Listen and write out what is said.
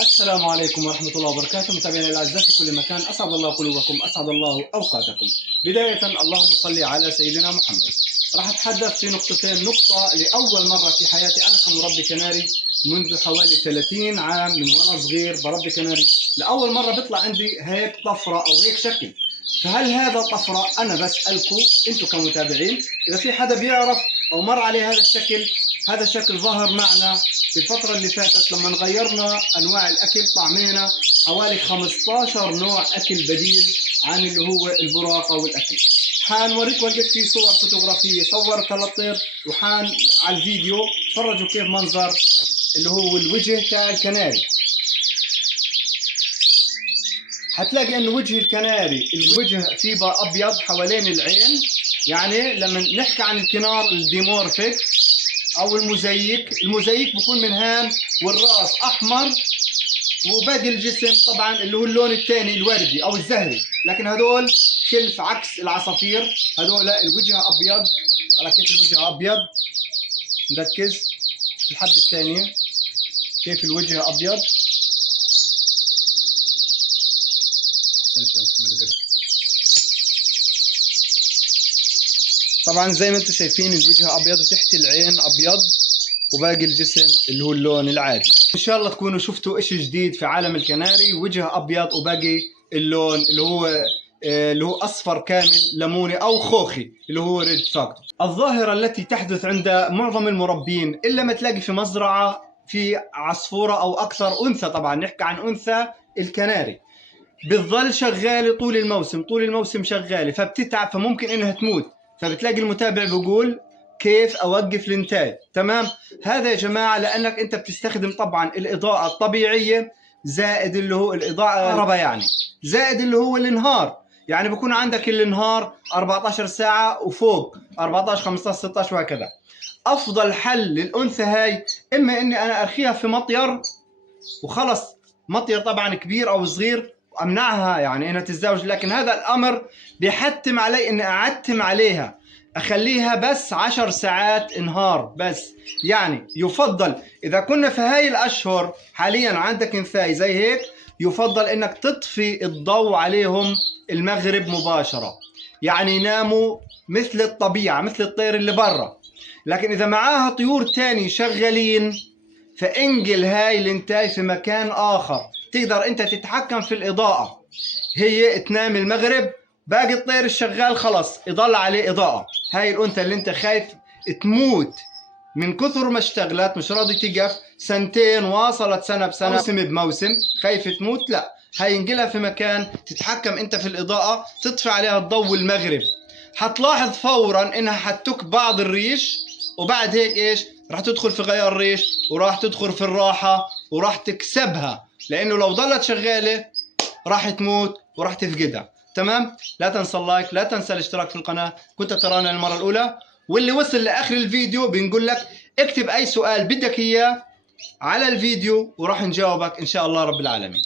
السلام عليكم ورحمة الله وبركاته. متابعينا الأعزاء في كل مكان، أسعد الله قلوبكم، أسعد الله أوقاتكم. بداية اللهم صل على سيدنا محمد. راح أتحدث في نقطتين. نقطة لأول مرة في حياتي أنا كمربي كناري منذ حوالي 30 عام، من وأنا صغير بربي كناري، لأول مرة بيطلع عندي هيك طفرة أو هيك شكل. فهل هذا طفرة؟ أنا بسألكم أنتم كمتابعين، إذا في حدا بيعرف أو مر عليه هذا الشكل. هذا الشكل ظهر معنا في الفترة اللي فاتت لما غيرنا أنواع الأكل، طعمينا حوالي 15 نوع أكل بديل عن اللي هو البراق أو الأكل. حنوريكم هيك في صور فوتوغرافية صورت هالطير، وحان على الفيديو تفرجوا كيف منظر اللي هو الوجه تاع الكناري. حتلاقي انه وجه الكناري الوجه فيه ابيض حوالين العين، يعني لما نحكي عن الكنار الديمورفيك او الموزايك بكون من هان، والراس احمر، وباقي الجسم طبعا اللي هو اللون الثاني الوردي او الزهري، لكن هذول شلف عكس العصافير. هذول الوجه ابيض. على كيف الوجه ابيض، نركز في الحبه الثانيه كيف الوجه ابيض. طبعا زي ما انتم شايفين الوجه ابيض وتحت العين ابيض، وباقي الجسم اللي هو اللون العادي. ان شاء الله تكونوا شفتوا اشي جديد في عالم الكناري، وجه ابيض وباقي اللون اللي هو اصفر كامل ليموني او خوخي اللي هو ريد فاكتور. الظاهره التي تحدث عند معظم المربين، الا ما تلاقي في مزرعه في عصفوره او اكثر انثى، طبعا نحكي عن انثى الكناري، بتظل شغاله طول الموسم شغاله، فبتتعب، فممكن انها تموت. فبتلاقي المتابع بيقول كيف اوقف الانتاج. تمام. هذا يا جماعه لانك انت بتستخدم طبعا الاضاءه الطبيعيه زائد اللي هو الاضاءه الكهرباء، يعني زائد اللي هو النهار. يعني بكون عندك النهار 14 ساعه وفوق 14 15 16 وهكذا. افضل حل للانثى هاي اما اني انا ارخيها في مطير وخلص، مطير طبعا كبير او صغير، امنعها يعني انها تتزوج، لكن هذا الامر بيحتم علي اني اعتم عليها، اخليها بس 10 ساعات نهار بس. يعني يفضل اذا كنا في هاي الاشهر حاليا عندك انثى زي هيك، يفضل انك تطفي الضوء عليهم المغرب مباشرة، يعني يناموا مثل الطبيعة مثل الطير اللي برا. لكن اذا معاها طيور تاني شغالين، فانقل هاي الانتاج في مكان اخر، تقدر انت تتحكم في الاضاءة. هي تنام المغرب، باقي الطير الشغال خلص يضل عليه اضاءة. هاي الانثى اللي انت خايف تموت من كثر ما اشتغلت، مش راضي تقف، سنتين واصلت سنة بسنة، موسم بموسم، خايف تموت، لا، هاي انقلها في مكان تتحكم انت في الاضاءة، تطفي عليها الضوء المغرب. حتلاحظ فورا انها حتك بعض الريش، وبعد هيك ايش راح تدخل في غيار ريش، وراح تدخل في الراحة، وراح تكسبها، لانه لو ضلت شغالة راح تموت وراح تفقدها. تمام. لا تنسى اللايك، لا تنسى الاشتراك في القناة. كنت ترانا المرة الأولى، واللي وصل لآخر الفيديو بنقول لك اكتب أي سؤال بدك إياه على الفيديو وراح نجاوبك إن شاء الله رب العالمين.